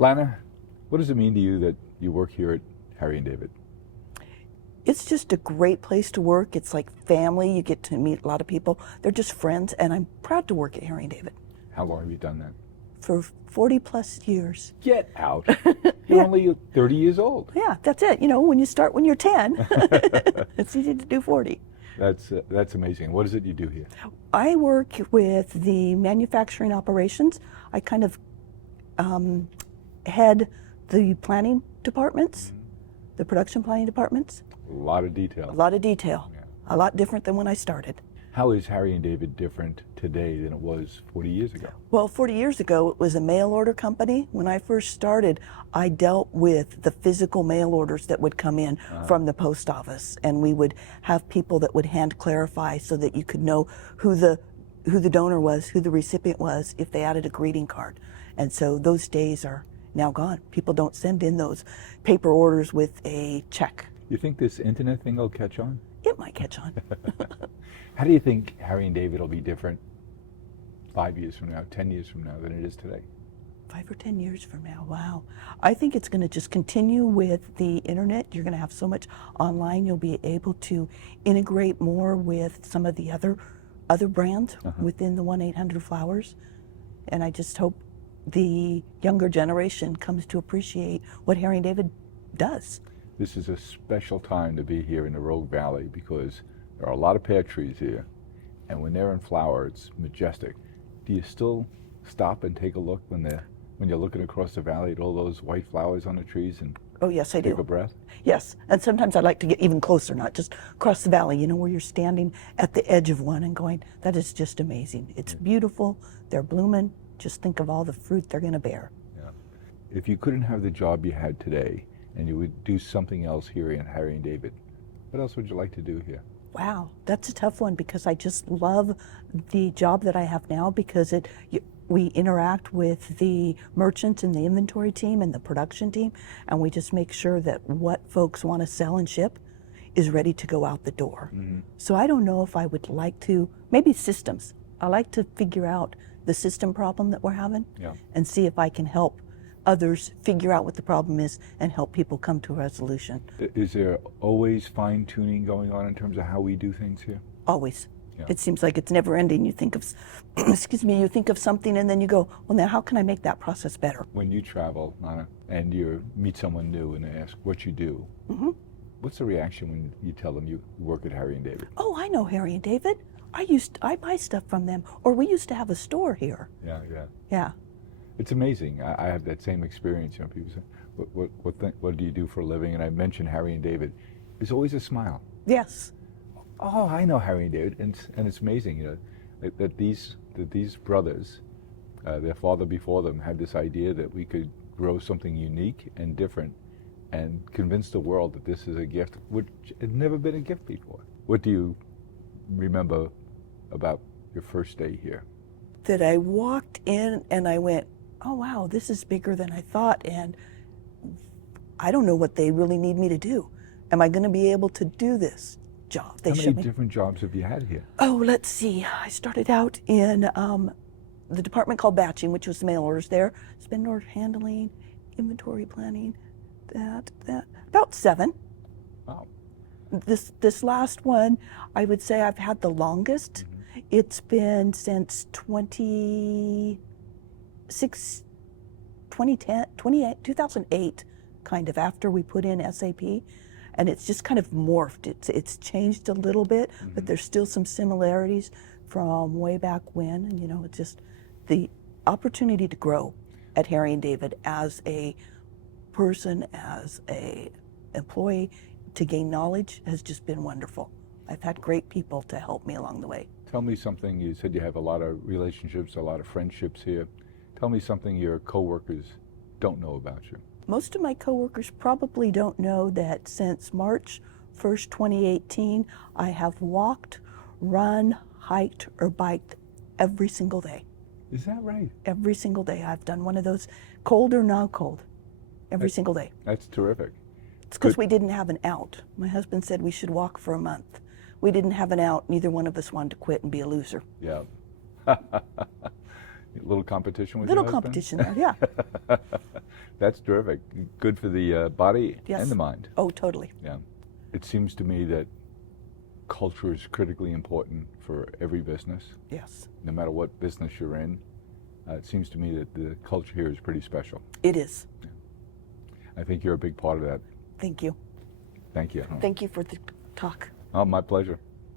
Lana, what does it mean to you that you work here at Harry and David? It's just a great place to work. It's like family. You get to meet a lot of people. They're just friends, and I'm proud to work at Harry and David. How long have you done that? For 40 plus years. Get out. You're only 30 years old. Yeah, that's it. You know, when you start when you're 10, it's easy to do 40. That's amazing. What is it you do here? I work with the manufacturing operations. I kind of head the planning departments, the production planning departments. A lot of detail. A lot of detail. Yeah. A lot different than when I started. How is Harry and David different today than it was 40 years ago? Well, 40 years ago, it was a mail order company. When I first started, I dealt with the physical mail orders that would come in from the post office, and we would have people that would hand clarify so that you could know who the donor was, who the recipient was, if they added a greeting card. And so those days are now gone. People don't send in those paper orders with a check. You think this internet thing will catch on? It might catch on. How do you think Harry and David will be different 5 years from now, 10 years from now than it is today? 5 or 10 years from now, wow. I think it's going to just continue with the internet. You're going to have so much online. You'll be able to integrate more with some of the other brands within the 1-800-Flowers. And I just hope the younger generation comes to appreciate what Harry and David does. This is a special time to be here in the Rogue Valley because there are a lot of pear trees here, and when they're in flower, it's majestic. Do you still stop and take a look when you're looking across the valley at all those white flowers on the trees and Oh, yes, I do. take a breath? Yes, and sometimes I like to get even closer, not just across the valley, you know, where you're standing at the edge of one and going, that is just amazing. It's beautiful, they're blooming, just think of all the fruit they're going to bear. Yeah. If you couldn't have the job you had today and you would do something else here in Harry and David, what else would you like to do here? Wow, that's a tough one because I just love the job that I have now because we interact with the merchants and the inventory team and the production team, and we just make sure that what folks want to sell and ship is ready to go out the door. So I don't know if I would like to, maybe systems. I like to figure out the system problem that we're having and see if I can help others figure out what the problem is and help people come to a resolution. Is there always fine-tuning going on in terms of how we do things here? Always. Yeah. It seems like it's never ending. You think of, excuse me, you think of something and then you go, well, now how can I make that process better? When you travel, Lana, and you meet someone new and they ask what you do, what's the reaction when you tell them you work at Harry and David? Oh, I know Harry and David. I buy stuff from them, or we used to have a store here. Yeah. It's amazing. I have that same experience. You know, people say, what do you do for a living? And I mention Harry and David. There's always a smile. Yes. Oh, I know Harry and David, and it's amazing, you know, that these brothers, their father before them, had this idea that we could grow something unique and different, and convince the world that this is a gift which had never been a gift before. What do you remember about your first day here? That I walked in and I went, oh wow, this is bigger than I thought, and I don't know what they really need me to do. Am I going to be able to do this job? How many different jobs have you had here? Oh, let's see. I started out in the department called batching, which was the mail orders there, spend order handling, inventory planning, that, about 7. Wow. This last one, I would say I've had the longest. It's been since 2008, kind of, after we put in SAP, and it's just kind of morphed. It's changed a little bit, but there's still some similarities from way back when, and you know, it's just the opportunity to grow at Harry and David as a person, as a employee, to gain knowledge has just been wonderful. I've had great people to help me along the way. Tell me something. You said you have a lot of relationships, a lot of friendships here. Tell me something your coworkers don't know about you. Most of my coworkers probably don't know that since March 1st, 2018, I have walked, run, hiked, or biked every single day. Is that right? Every single day. I've done one of those, cold or non-cold, every single day. That's terrific. It's because we didn't have an out. My husband said we should walk for a month. We didn't have an out. Neither one of us wanted to quit and be a loser. Yeah. A little competition with your husband? Little competition there, yeah. That's terrific. Good for the body Yes. and the mind. Oh, totally. Yeah. It seems to me that culture is critically important for every business, Yes. no matter what business you're in. It seems to me that the culture here is pretty special. It is. I think you're a big part of that. Thank you. Thank you. Thank you for the talk. Oh, my pleasure.